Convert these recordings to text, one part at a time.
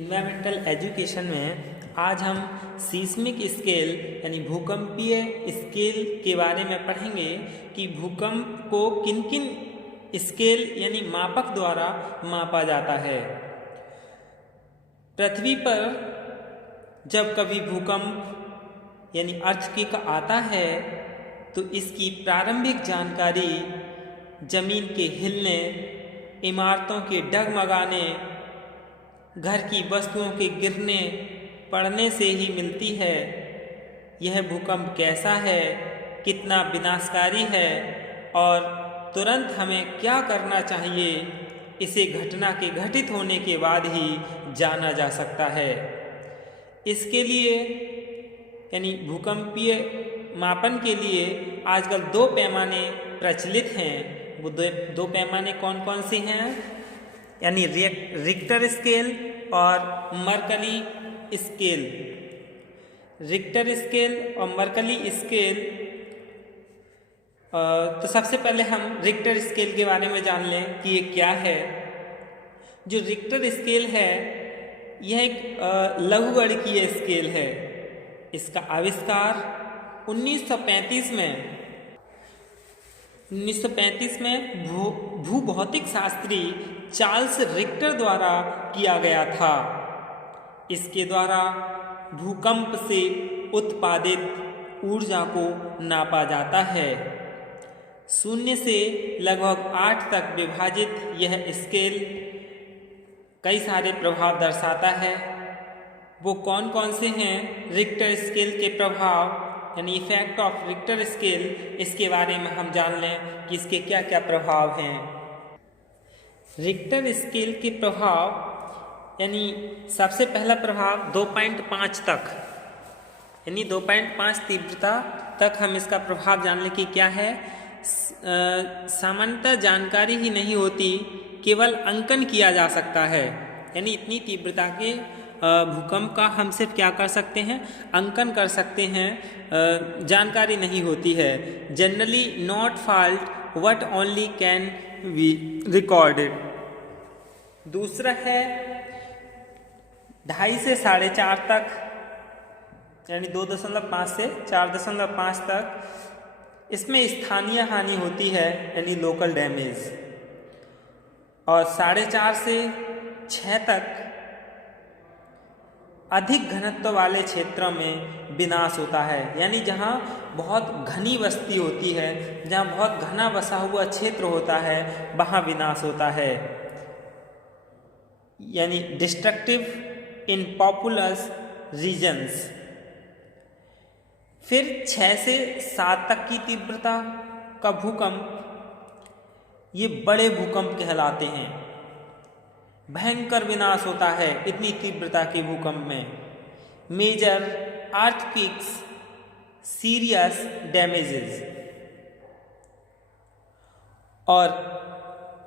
Environmental education में आज हम सीस्मिक स्केल यानी भूकंपीय स्केल के बारे में पढ़ेंगे कि भूकंप को किन किन स्केल यानी मापक द्वारा मापा जाता है। पृथ्वी पर जब कभी भूकंप यानी अर्थक्वेक आता है तो इसकी प्रारंभिक जानकारी जमीन के हिलने, इमारतों के डगमगाने, घर की वस्तुओं के गिरने पड़ने से ही मिलती है। यह भूकंप कैसा है, कितना विनाशकारी है और तुरंत हमें क्या करना चाहिए, इसे घटना के घटित होने के बाद ही जाना जा सकता है। इसके लिए यानी भूकंपीय मापन के लिए आजकल दो पैमाने प्रचलित हैं। वो दो पैमाने कौन कौन से हैं यानी रिक्टर स्केल और मर्कली स्केल। रिक्टर स्केल और मर्कली स्केल, तो सबसे पहले हम रिक्टर स्केल के बारे में जान लें कि ये क्या है। जो रिक्टर स्केल है यह एक लघुगणकीय स्केल है। इसका आविष्कार 1935 में भूभौतिक शास्त्री चार्ल्स रिक्टर द्वारा किया गया था। इसके द्वारा भूकंप से उत्पादित ऊर्जा को नापा जाता है। 0 से लगभग 8 तक विभाजित यह स्केल कई सारे प्रभाव दर्शाता है। वो कौन कौन से हैं रिक्टर स्केल के प्रभाव यानी इफेक्ट ऑफ रिक्टर स्केल, इसके बारे में हम जान लें कि इसके क्या क्या प्रभाव हैं। रिक्टर स्केल के प्रभाव यानी सबसे पहला प्रभाव 2.5 तक यानी 2.5 तीव्रता तक हम इसका प्रभाव जान लें कि क्या है। सामान्यतः जानकारी ही नहीं होती, केवल अंकन किया जा सकता है। यानी इतनी तीव्रता के भूकंप का हम सिर्फ क्या कर सकते हैं, अंकन कर सकते हैं, जानकारी नहीं होती है। Generally not fault what only can be recorded. दूसरा है 2.5 से 4.5 तक यानी 2.5 से 4.5 तक। इसमें स्थानीय हानि होती है यानी लोकल डैमेज। और 4.5 से 6 तक अधिक घनत्व वाले क्षेत्रों में विनाश होता है। यानी जहाँ बहुत घनी बस्ती होती है, जहाँ बहुत घना बसा हुआ क्षेत्र होता है, वहाँ विनाश होता है यानी डिस्ट्रक्टिव इन पॉपुलस रीजन्स। फिर 6 से 7 तक की तीव्रता का भूकंप ये बड़े भूकंप कहलाते हैं। भयंकर विनाश होता है इतनी तीव्रता के भूकंप में। Major earthquakes, serious damages. और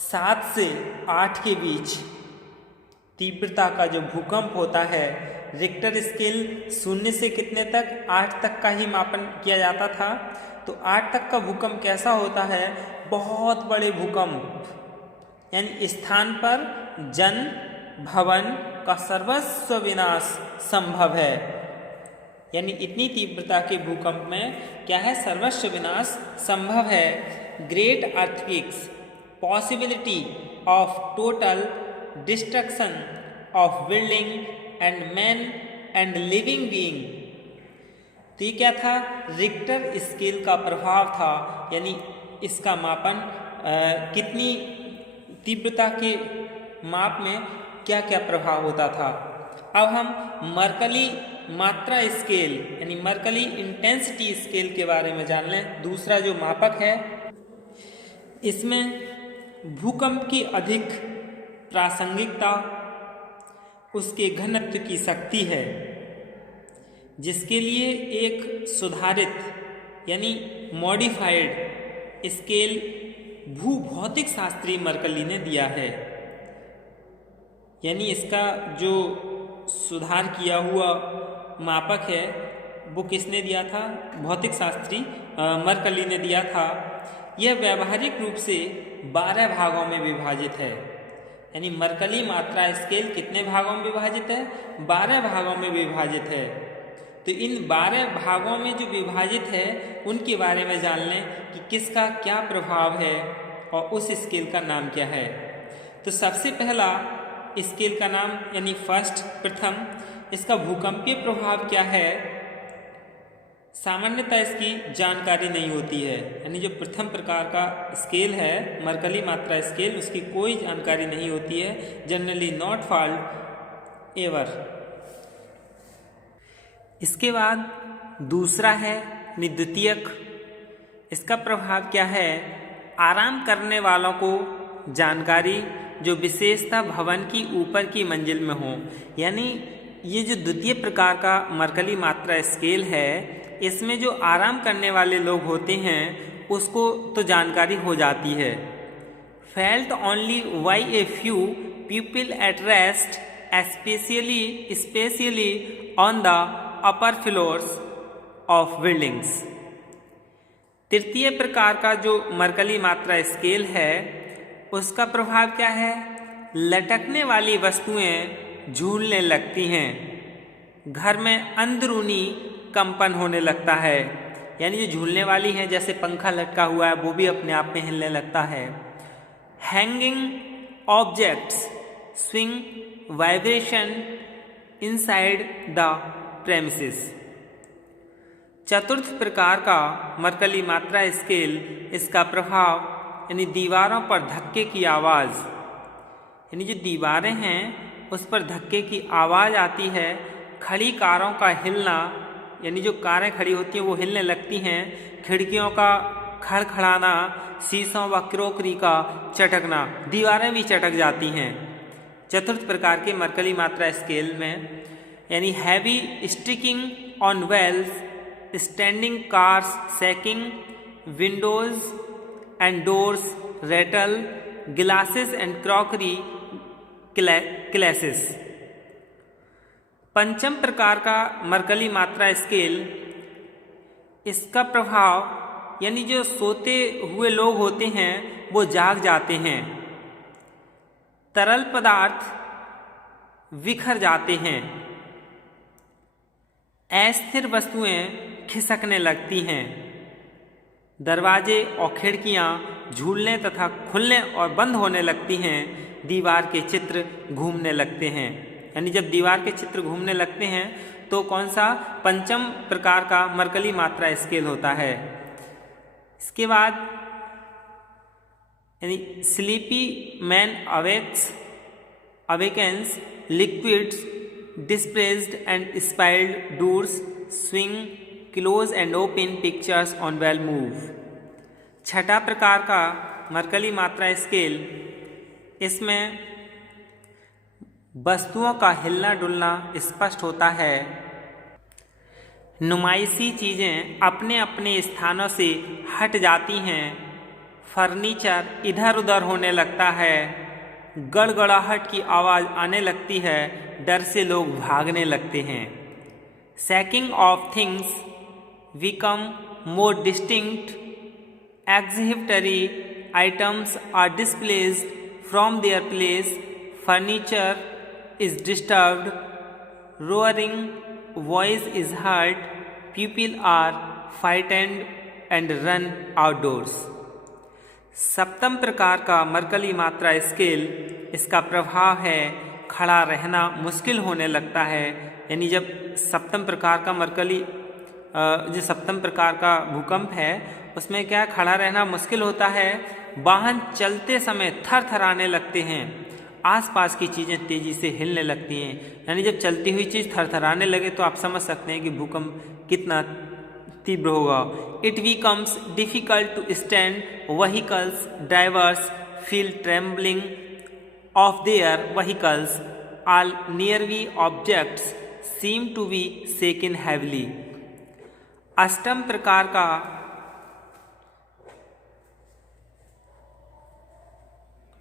7 से 8 के बीच तीव्रता का जो भूकंप होता है, रिक्टर स्केल 0 से कितने तक, 8 तक का ही मापन किया जाता था। तो 8 तक का भूकंप कैसा होता है, बहुत बड़े भूकंप यानी स्थान पर जन भवन का सर्वस्व विनाश संभव है। यानी इतनी तीव्रता के भूकंप में क्या है, सर्वस्व विनाश संभव है। Great earthquakes, possibility of total destruction of building and man and living being. तो ये क्या था, रिक्टर स्केल का प्रभाव था। यानी इसका मापन कितनी तीव्रता के माप में क्या क्या प्रभाव होता था। अब हम मर्कली मात्रा स्केल यानी मर्कली इंटेंसिटी स्केल के बारे में जान लें। दूसरा जो मापक है, इसमें भूकंप की अधिक प्रासंगिकता उसके घनत्व की शक्ति है, जिसके लिए एक सुधारित यानी मॉडिफाइड स्केल भूभौतिक शास्त्री मर्कली ने दिया है। यानी इसका जो सुधार किया हुआ मापक है वो किसने दिया था, भौतिक शास्त्री मर्कली ने दिया था। यह व्यावहारिक रूप से 12 भागों में विभाजित है। यानी मरकली मात्रा स्केल कितने भागों में विभाजित है? 12 भागों में विभाजित है। तो इन 12 भागों में जो विभाजित है उनके बारे में जान लें कि किसका क्या प्रभाव है और उस स्केल का नाम क्या है। तो सबसे पहला स्केल का नाम यानी प्रथम, इसका भूकंपीय प्रभाव क्या है? सामान्यतः इसकी जानकारी नहीं होती है, यानी जो प्रथम प्रकार का स्केल है मरकली मात्रा स्केल, उसकी कोई जानकारी नहीं होती है, जनरली नॉट फाउंड एवर। इसके बाद दूसरा है द्वितीयक, इसका प्रभाव क्या है? आराम करने वालों को जानकारी जो विशेषता भवन की ऊपर की मंजिल में हो। यानी ये जो द्वितीय प्रकार का मरकली मात्रा स्केल है, इसमें जो आराम करने वाले लोग होते हैं उसको तो जानकारी हो जाती है। Felt only by a few people at rest specially on the upper floors of buildings. तृतीय प्रकार का जो मरकली मात्रा स्केल है उसका प्रभाव क्या है? लटकने वाली वस्तुएं झूलने लगती हैं, घर में अंदरूनी कंपन होने लगता है। यानी जो झूलने वाली है, जैसे पंखा लटका हुआ है, वो भी अपने आप में हिलने लगता है। Hanging objects swing vibration inside the premises. चतुर्थ प्रकार का मरकली मात्रा स्केल, इसका प्रभाव यानी दीवारों पर धक्के की आवाज़, यानी जो दीवारें हैं उस पर धक्के की आवाज़ आती है। खड़ी कारों का हिलना, यानी जो कारें खड़ी होती हैं वो हिलने लगती हैं। खिड़कियों का खड़खड़ाना, शीशों व क्रोकरी का चटकना, दीवारें भी चटक जाती हैं। चतुर्थ प्रकार के मरकली मात्रा स्केल में यानी heavy sticking on walls, standing cars shaking, windows and doors rattle, glasses and crockery clashes. पंचम प्रकार का मरकली मात्रा स्केल, इसका प्रभाव यानी जो सोते हुए लोग होते हैं वो जाग जाते हैं। तरल पदार्थ बिखर जाते हैं। अस्थिर वस्तुएं खिसकने लगती हैं। दरवाजे और खिड़कियां झूलने तथा खुलने और बंद होने लगती हैं। दीवार के चित्र घूमने लगते हैं। यानी जब दीवार के चित्र घूमने लगते हैं तो कौन सा? पंचम प्रकार का मरकली मात्रा स्केल होता है। इसके बाद यानी sleepy man awakens, liquids dispersed and spilled doors swing close and open, pictures on wall move. छठा प्रकार का मरकली मात्रा स्केल, इसमें वस्तुओं का हिलना डुलना स्पष्ट होता है। नुमाइशी चीज़ें अपने अपने स्थानों से हट जाती हैं। फर्नीचर इधर उधर होने लगता है। गड़गड़ाहट की आवाज़ आने लगती है। डर से लोग भागने लगते हैं। Shaking of things become more distinct. Exhibitory items are displaced from their place. Furniture is disturbed. Roaring voice is heard. People are frightened and run outdoors. सप्तम प्रकार का मरकली मात्रा स्केल, इसका प्रभाव है खड़ा रहना मुश्किल होने लगता है। यानी जब सप्तम प्रकार का मरकली जो सप्तम प्रकार का भूकंप है उसमें क्या खड़ा रहना मुश्किल होता है। वाहन चलते समय थर थराने लगते हैं। आसपास की चीज़ें तेज़ी से हिलने लगती हैं। यानी जब चलती हुई चीज़ थरथराने लगे तो आप समझ सकते हैं कि भूकंप कितना तीव्र होगा। It becomes difficult to stand. Vehicles drivers feel trembling of their vehicles. All nearby objects seem to be shaken heavily. अष्टम प्रकार का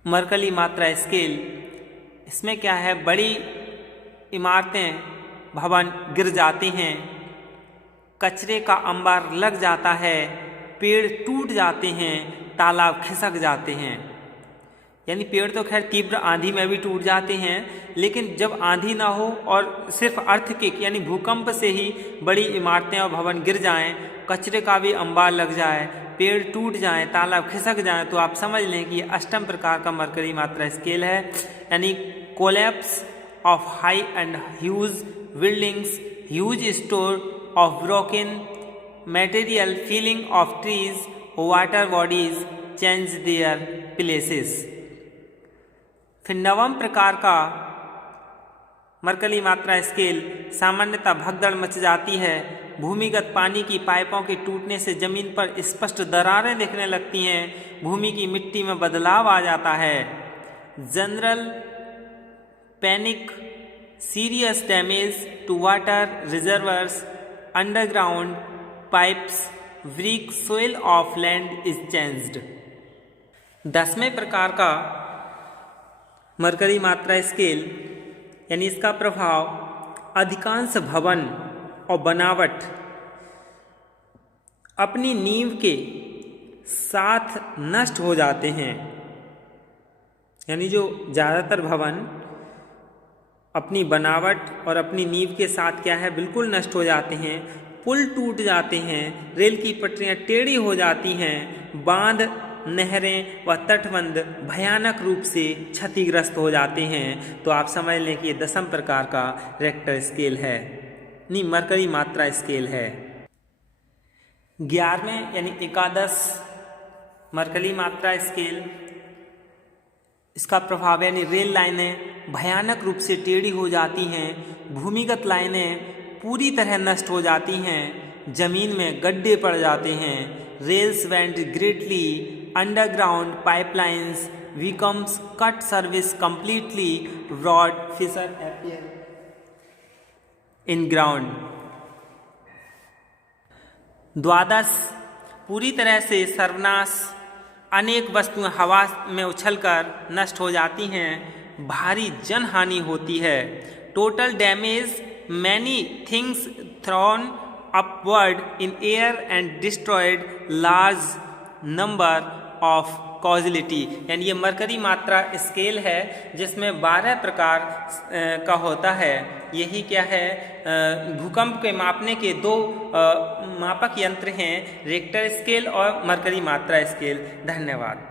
मरकली मात्रा स्केल, इसमें क्या है? बड़ी इमारतें भवन गिर जाती हैं। कचरे का अंबार लग जाता है। पेड़ टूट जाते हैं। तालाब खिसक जाते हैं। यानी पेड़ तो खैर तीव्र आंधी में भी टूट जाते हैं, लेकिन जब आंधी ना हो और सिर्फ अर्थक्वेक यानी भूकंप से ही बड़ी इमारतें और भवन गिर जाएं, कचरे का भी अंबार लग जाए, पेड़ टूट जाएं, तालाब खिसक जाएं, तो आप समझ लें कि ये अष्टम प्रकार का मरकरी मात्रा स्केल है। यानी collapse of high and huge buildings, huge store of broken material, feeling of trees, water bodies change their places. फिर नवम प्रकार का मरकरी मात्रा स्केल सामान्यतः भगदड़ मच जाती है, भूमिगत पानी की पाइपों के टूटने से जमीन पर स्पष्ट दरारें दिखने लगती हैं, भूमि की मिट्टी में बदलाव आ जाता है। General panic, serious damage to water reservoirs, underground pipes, weak soil of land is changed. 10वें प्रकार का मरकरी मात्रा स्केल यानी इसका प्रभाव अधिकांश भवन और बनावट अपनी नींव के साथ नष्ट हो जाते हैं। यानी जो ज़्यादातर भवन अपनी बनावट और अपनी नींव के साथ क्या है, बिल्कुल नष्ट हो जाते हैं, पुल टूट जाते हैं, रेल की पटरियां टेढ़ी हो जाती हैं, बांध, नहरें व तटबंध भयानक रूप से क्षतिग्रस्त हो जाते हैं। तो आप समझ लें कि ये 10वें प्रकार का रिक्टर स्केल है, नहीं मरकरी मात्रा स्केल है। 11वें यानी 11 मरकरी मात्रा स्केल, इसका प्रभाव यानी रेल लाइनें भयानक रूप से टेढ़ी हो जाती हैं, भूमिगत लाइनें पूरी तरह नष्ट हो जाती हैं, जमीन में गड्ढे पड़ जाते हैं, rails went greatly, underground pipelines becomes cut service completely, broad fissure appear in ground। 12 पूरी तरह से सर्वनाश, अनेक वस्तुएं हवा में उछलकर नष्ट हो जाती हैं, भारी जनहानि होती है। Total damage, many things thrown upward in air and destroyed large number of casualty. यानी ये मरकरी मात्रा स्केल है जिसमें 12 प्रकार का होता है। यही क्या है, भूकंप के मापने के 2 मापक यंत्र हैं, रिक्टर स्केल और मरकरी मात्रा स्केल। धन्यवाद।